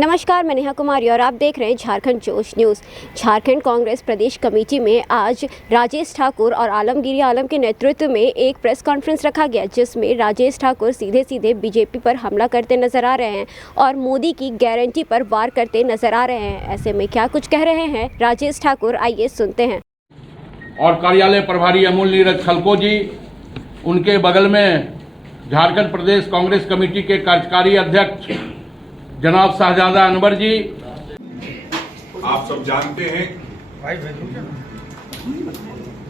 नमस्कार, मैं नेहा कुमारी और आप देख रहे हैं झारखंड जोश न्यूज़। झारखंड कांग्रेस प्रदेश कमेटी में आज राजेश ठाकुर और आलमगीर आलम के नेतृत्व में एक प्रेस कॉन्फ्रेंस रखा गया, जिसमें राजेश ठाकुर सीधे बीजेपी पर हमला करते नजर आ रहे हैं और मोदी की गारंटी पर वार करते नजर आ रहे हैं। ऐसे में क्या कुछ कह रहे हैं राजेश ठाकुर, आइए सुनते हैं। और कार्यालय प्रभारी अमूल नीरज खलको जी, उनके बगल में झारखंड प्रदेश कांग्रेस कमेटी के कार्यकारी अध्यक्ष जनाब शाहजादा अनवर जी। आप सब जानते हैं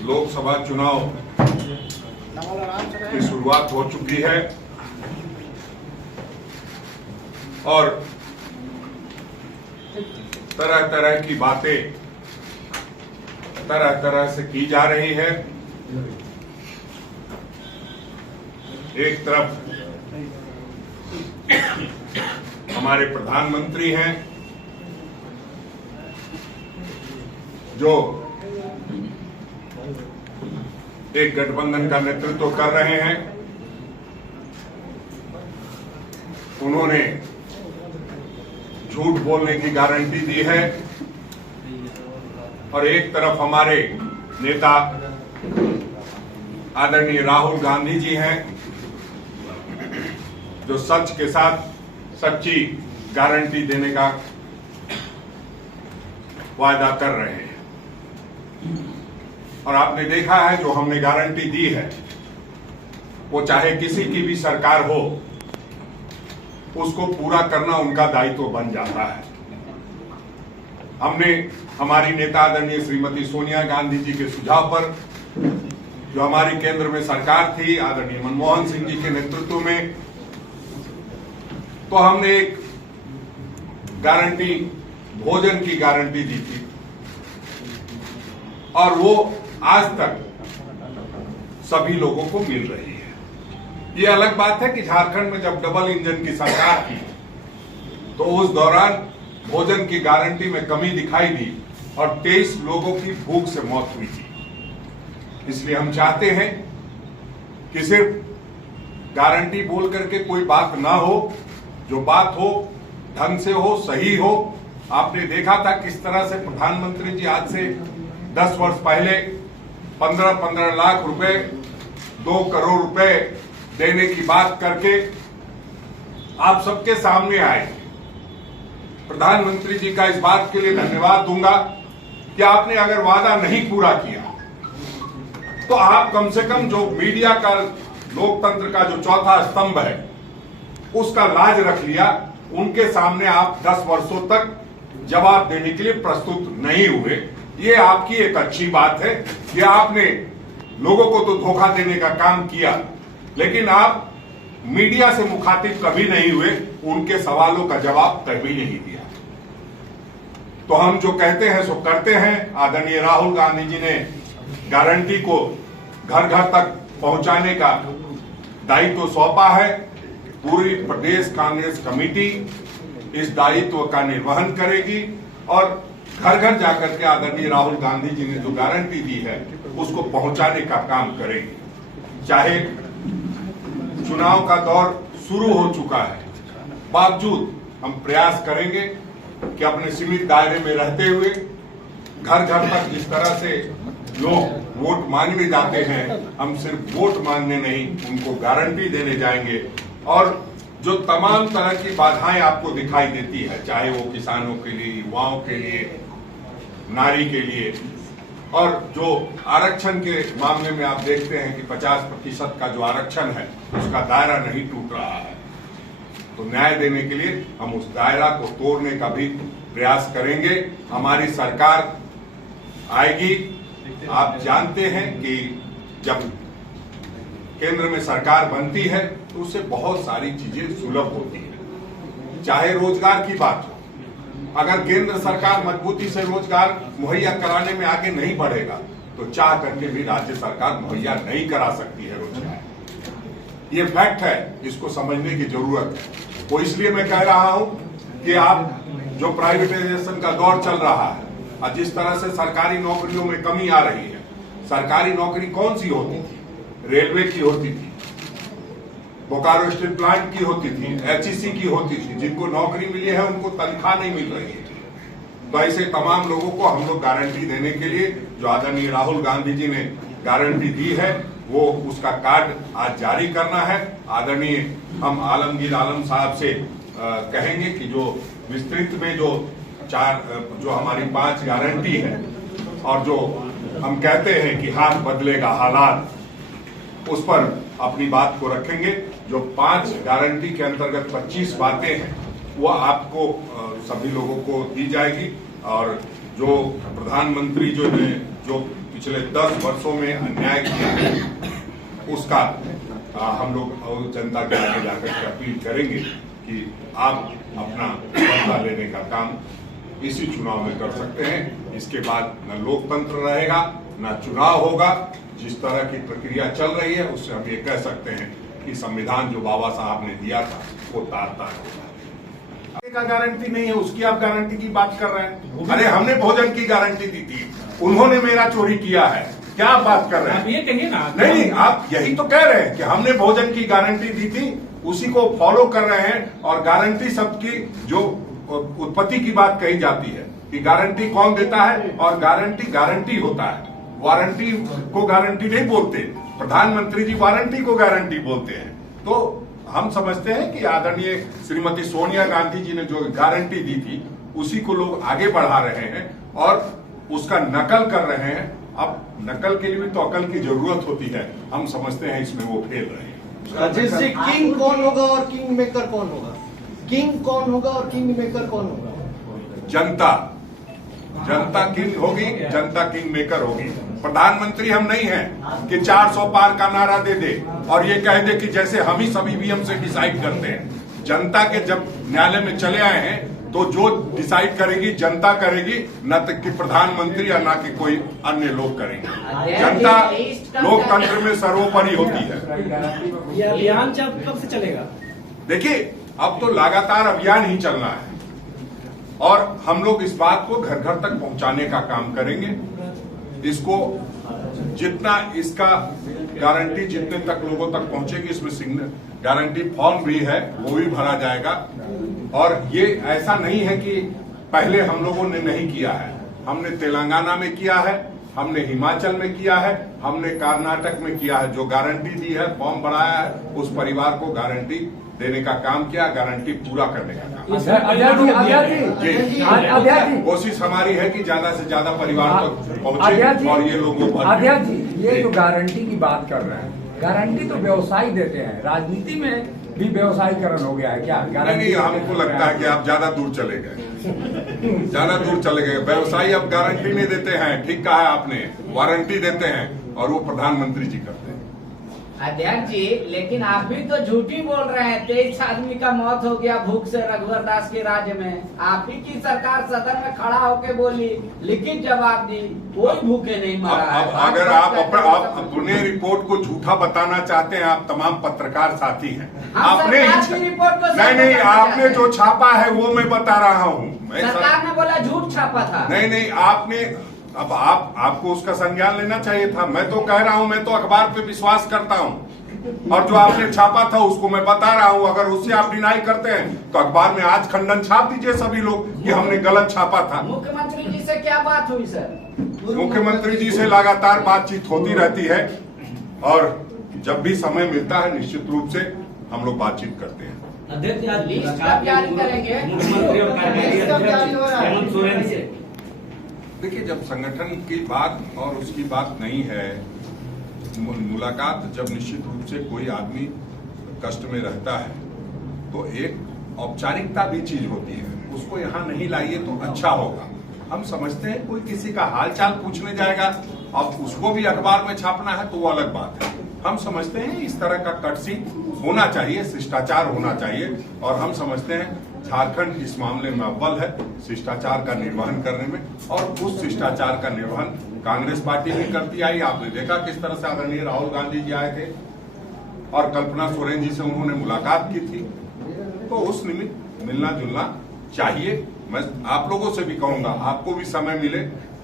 लोकसभा चुनाव की शुरुआत हो चुकी है और तरह तरह की बातें तरह तरह से की जा रही है। एक तरफ हमारे प्रधानमंत्री हैं जो एक गठबंधन का नेतृत्व कर रहे हैं। उन्होंने झूठ बोलने की गारंटी दी है और एक तरफ हमारे नेता आदरणीय राहुल गांधी जी हैं जो सच के साथ सच्ची गारंटी देने का वायदा कर रहे हैं। और आपने देखा है जो हमने गारंटी दी है वो चाहे किसी की भी सरकार हो, उसको पूरा करना उनका दायित्व बन जाता है। हमने हमारी नेता आदरणीय श्रीमती सोनिया गांधी जी के सुझाव पर, जो हमारी केंद्र में सरकार थी आदरणीय मनमोहन सिंह जी के नेतृत्व में, तो हमने एक गारंटी, भोजन की गारंटी दी थी और वो आज तक सभी लोगों को मिल रही है। ये अलग बात है कि झारखंड में जब डबल इंजन की सरकार थी तो उस दौरान भोजन की गारंटी में कमी दिखाई दी और 23 लोगों की भूख से मौत हुई थी। इसलिए हम चाहते हैं कि सिर्फ गारंटी बोल करके कोई बात ना हो, जो बात हो ढंग से हो, सही हो। आपने देखा था किस तरह से प्रधानमंत्री जी आज से 10 वर्ष पहले 15-15 लाख रुपए, 2 करोड़ रुपए देने की बात करके आप सबके सामने आए। प्रधानमंत्री जी का इस बात के लिए धन्यवाद दूंगा कि आपने अगर वादा नहीं पूरा किया तो आप कम से कम जो मीडिया का, लोकतंत्र का जो चौथा स्तंभ है, उसका लाज रख लिया। उनके सामने आप 10 वर्षों तक जवाब देने के लिए प्रस्तुत नहीं हुए। ये आपकी एक अच्छी बात है। ये आपने लोगों को तो धोखा देने का काम किया, लेकिन आप मीडिया से मुखातिब कभी नहीं हुए, उनके सवालों का जवाब कभी नहीं दिया। तो हम जो कहते हैं सो करते हैं। आदरणीय राहुल गांधी जी ने गारंटी को घर घर तक पहुंचाने का दायित्व सौंपा है। पूरी प्रदेश कांग्रेस कमेटी इस दायित्व का निर्वहन करेगी और घर घर जाकर के आदरणीय राहुल गांधी जी ने जो गारंटी दी है उसको पहुंचाने का काम करेगी। चाहे चुनाव का दौर शुरू हो चुका है, बावजूद हम प्रयास करेंगे कि अपने सीमित दायरे में रहते हुए घर घर तक जिस तरह से लोग वोट मांगने जाते हैं, हम सिर्फ वोट मांगने नहीं, उनको गारंटी देने जाएंगे। और जो तमाम तरह की बाधाएं आपको दिखाई देती है, चाहे वो किसानों के लिए, युवाओं के लिए, नारी के लिए, और जो आरक्षण के मामले में आप देखते हैं कि 50% का जो आरक्षण है उसका दायरा नहीं टूट रहा है, तो न्याय देने के लिए हम उस दायरा को तोड़ने का भी प्रयास करेंगे। हमारी सरकार आएगी। आप जानते हैं कि जब केंद्र में सरकार बनती है तो उससे बहुत सारी चीजें सुलभ होती है। चाहे रोजगार की बात हो, अगर केंद्र सरकार मजबूती से रोजगार मुहैया कराने में आगे नहीं बढ़ेगा तो चाह करके भी राज्य सरकार मुहैया नहीं करा सकती है रोजगार। ये फैक्ट है, इसको समझने की जरूरत है। तो इसलिए मैं कह रहा हूं कि आप जो प्राइवेटाइजेशन का दौर चल रहा है और जिस तरह से सरकारी नौकरियों में कमी आ रही है, सरकारी नौकरी कौन सी होती थी? रेलवे की होती थी, बोकारो स्टील प्लांट की होती थी, एचईसी की होती थी, जिनको नौकरी मिली है उनको तनख्वाह नहीं मिल रही है। तो ऐसे तमाम लोगों को हम लोग गारंटी देने के लिए जो आदरणीय राहुल गांधी जी ने गारंटी दी है वो उसका कार्ड आज जारी करना है। आदरणीय हम आलमगीर आलम साहब से कहेंगे कि जो विस्तृत में जो हमारी 5 गारंटी है और जो हम कहते हैं कि हाथ बदलेगा हालात, उस पर अपनी बात को रखेंगे। जो 5 गारंटी के अंतर्गत 25 बातें हैं वो आपको सभी लोगों को दी जाएगी। और जो प्रधानमंत्री जो पिछले 10 वर्षों में अन्याय किया है उसका हम लोग जनता के आगे जाकर के अपील करेंगे कि आप अपना बदला लेने का काम इसी चुनाव में कर सकते हैं। इसके बाद न लोकतंत्र रहेगा न चुनाव होगा। जिस तरह की प्रक्रिया चल रही है उससे हम ये कह सकते हैं कि संविधान जो बाबा साहब ने दिया था वो तार-तार का गारंटी नहीं है, उसकी आप गारंटी की बात कर रहे हैं। अरे हमने भोजन की गारंटी दी थी, उन्होंने मेरा चोरी किया है, क्या आप बात कर रहे हैं? आप ये कहिए ना। नहीं, आप यही तो कह रहे हैं कि हमने भोजन की गारंटी दी थी, उसी को फॉलो कर रहे हैं। और गारंटी सबकी जो उत्पत्ति की बात कही जाती है कि गारंटी कौन देता है, और गारंटी होता है, वारंटी को गारंटी नहीं बोलते। प्रधानमंत्री जी वारंटी को गारंटी बोलते हैं। तो हम समझते हैं कि आदरणीय श्रीमती सोनिया गांधी जी ने जो गारंटी दी थी उसी को लोग आगे बढ़ा रहे हैं और उसका नकल कर रहे हैं। अब नकल के लिए भी तो अकल की जरूरत होती है। हम समझते हैं इसमें वो फेल रहे हैं। राजेश जी, किंग कौन होगा और किंग मेकर कौन होगा? किंग कौन होगा और किंग मेकर कौन होगा? जनता किंग होगी, जनता किंग मेकर होगी। प्रधानमंत्री हम नहीं हैं कि 400 पार का नारा दे दे और ये कह दे कि जैसे हम ही सब ईवीएम से डिसाइड करते हैं। जनता के जब न्यायालय में चले आए हैं तो जो डिसाइड करेगी जनता करेगी, न तो कि प्रधानमंत्री या न कि कोई अन्य लोग करेंगे। जनता लोकतंत्र में सर्वोपरि होती है। ये अभियान कब से चलेगा? देखिए, अब तो लगातार अभियान ही चलना है और हम लोग इस बात को घर घर तक पहुंचाने का काम करेंगे। इसको जितना इसका गारंटी जितने तक लोगों तक पहुंचेगी, इसमें गारंटी फॉर्म भी है वो भी भरा जाएगा। और ये ऐसा नहीं है कि पहले हम लोगों ने नहीं किया है। हमने तेलंगाना में किया है, हमने हिमाचल में किया है, हमने कर्नाटक में किया है। जो गारंटी दी है, फॉर्म भराया है, उस परिवार को गारंटी देने का काम किया, गारंटी पूरा करने का काम। कोशिश हमारी है कि ज्यादा से ज्यादा परिवार तक पहुंचे और ये लोगों को ये जो गारंटी की बात कर रहे हैं, गारंटी तो व्यवसायी देते हैं। राजनीति में भी व्यवसायीकरण हो गया है क्या? नहीं, हमको लगता है कि आप ज्यादा दूर चले गए, ज्यादा दूर चले गए। व्यवसायी अब गारंटी नहीं देते हैं, ठीक कहा आपने, वारंटी देते हैं और वो प्रधानमंत्री जी करते हैं। अध्यक्ष जी, लेकिन आप भी तो झूठी बोल रहे हैं। 23 आदमी का मौत हो गया भूख से रघुवर दास के राज्य में। आप ही की सरकार सदन में खड़ा होकर बोली, लिखित जवाब दी, कोई भूखे नहीं मरा। अगर आप अपने रिपोर्ट को झूठा बताना चाहते हैं, आप तमाम पत्रकार साथी हैं, आपने नहीं, आपने जो छापा है वो मैं बता रहा हूँ। सरकार ने बोला झूठ छापा था। नहीं, आपने अब आपको उसका संज्ञान लेना चाहिए था। मैं तो कह रहा हूं, मैं तो अखबार पे विश्वास करता हूं और जो आपने छापा था उसको मैं बता रहा हूं। अगर उससे आप डिनाई करते हैं तो अखबार में आज खंडन छाप दीजिए सभी लोग कि हमने गलत छापा था। मुख्यमंत्री जी से क्या बात हुई सर? मुख्यमंत्री जी से लगातार बातचीत होती रहती है और जब भी समय मिलता है निश्चित रूप से हम लोग बातचीत करते हैं। लिस्ट कब जारी करेंगे? मुख्यमंत्री और कार्यकारी अध्यक्ष हेमंत सोरेन से। देखिए, जब संगठन की बात और उसकी बात नहीं है, मुलाकात जब निश्चित रूप से कोई आदमी कष्ट में रहता है तो एक औपचारिकता भी चीज होती है, उसको यहाँ नहीं लाइए तो अच्छा होगा। हम समझते हैं कोई किसी का हालचाल पूछने जाएगा, अब उसको भी अखबार में छापना है तो वो अलग बात है। हम समझते हैं इस तरह का कटसी होना चाहिए, शिष्टाचार होना चाहिए और हम समझते हैं झारखंड इस मामले में अव्वल है शिष्टाचार का निर्वहन करने में। और उस शिष्टाचार का निर्वहन कांग्रेस पार्टी भी करती आई। आपने देखा किस तरह से आदरणीय राहुल गांधी जी आए थे और कल्पना सोरेन जी से उन्होंने मुलाकात की थी। तो उस निमित्त मिलना जुलना चाहिए। मैं आप लोगों से भी कहूंगा, आपको भी समय मिले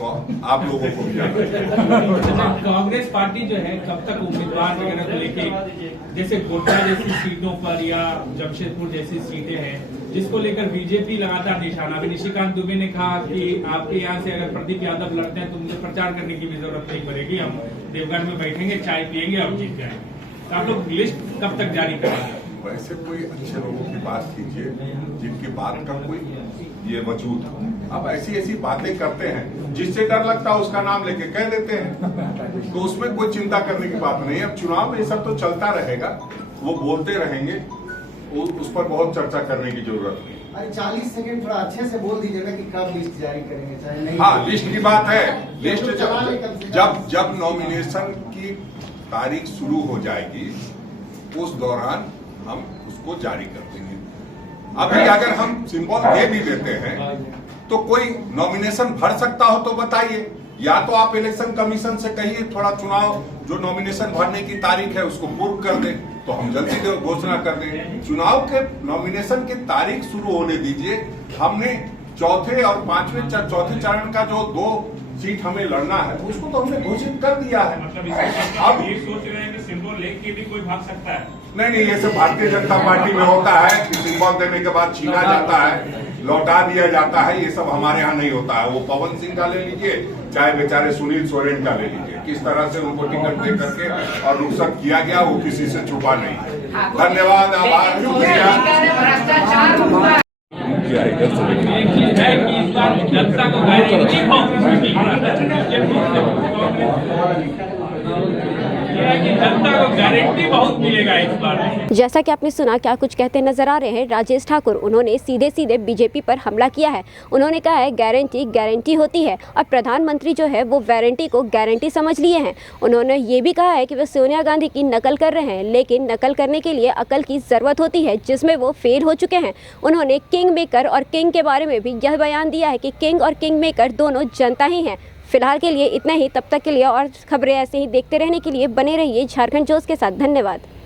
तो आप लोगों को भी जाना चाहिए। कांग्रेस पार्टी जो है कब तक उम्मीदवार वगैरह को लेके, जैसे कोटा जैसी सीटों पर या जमशेदपुर जैसी सीटें हैं जिसको लेकर बीजेपी लगातार निशाना, अभी निशिकांत दुबे ने कहा कि आपके यहाँ से अगर प्रदीप यादव लड़ते हैं तो मुझे प्रचार करने की भी जरूरत नहीं पड़ेगी, हम देवघर में बैठेंगे, चाय पियेंगे, अब जीत जाएंगे। तो आप लोग लिस्ट कब तक जारी करेंगे? वैसे कोई अच्छे लोगों की बात कीजिए जिनकी बात का कोई ये वजूद हो। अब ऐसी बातें करते हैं जिससे डर लगता है उसका नाम लेके कह देते हैं, तो उसमें कोई चिंता करने की बात नहीं है। अब चुनाव में ये सब तो चलता रहेगा, वो बोलते रहेंगे, उस पर बहुत चर्चा करने की जरूरत नहीं। अरे 40 सेकंड थोड़ा अच्छे से बोल दीजिएगा कि कब लिस्ट जारी करेंगे, चाहे नहीं। हाँ, लिस्ट की बात है। लिस्ट जब नॉमिनेशन की तारीख शुरू हो जाएगी उस दौरान हम उसको जारी कर देंगे। अभी अगर हम सिंबल दे भी देते हैं तो कोई नॉमिनेशन भर सकता हो तो बताइए, या तो आप इलेक्शन कमीशन से कहिए थोड़ा चुनाव जो नॉमिनेशन भरने की तारीख है उसको पूर्व कर दें, तो हम जल्दी घोषणा कर दें। चुनाव के नॉमिनेशन की तारीख शुरू होने दीजिए। हमने चौथे और पांचवें चौथे चरण का जो 2 सीट हमें लड़ना है उसको तो हमने घोषित कर दिया है। अब ये सोच रहे हैं कि सिंबल लेके भी कोई भाग सकता है? नहीं, ये सब भारतीय जनता पार्टी में होता है कि सिंबल देने के बाद छीना जाता है, लौटा दिया जाता है। ये सब हमारे यहाँ नहीं होता है। वो पवन सिंह का ले लीजिए, चाहे बेचारे सुनील सोरेन का ले लीजिए, किस तरह से उनको टिकट दे करके और रुखसत किया गया वो किसी से छुपा नहीं है। धन्यवाद, आभार, शुक्रिया। भ्रष्टाचार एक चीज है कि इस बार जनता को गारंटी जनता को गारंटी बहुत मिलेगा इस बार। जैसा कि आपने सुना, क्या कुछ कहते नजर आ रहे हैं राजेश ठाकुर। उन्होंने सीधे बीजेपी पर हमला किया है। उन्होंने कहा है गारंटी होती है और प्रधानमंत्री जो है वो वारंटी को गारंटी समझ लिए हैं। उन्होंने ये भी कहा है कि वे सोनिया गांधी की नकल कर रहे हैं, लेकिन नकल करने के लिए अकल की ज़रूरत होती है जिसमें वो फेल हो चुके हैं। उन्होंने किंग मेकर और किंग के बारे में भी यह बयान दिया है कि किंग और किंग मेकर दोनों जनता ही हैं। फिलहाल के लिए इतना ही। तब तक के लिए और खबरें ऐसे ही देखते रहने के लिए बने रहिए झारखंड जोश के साथ। धन्यवाद।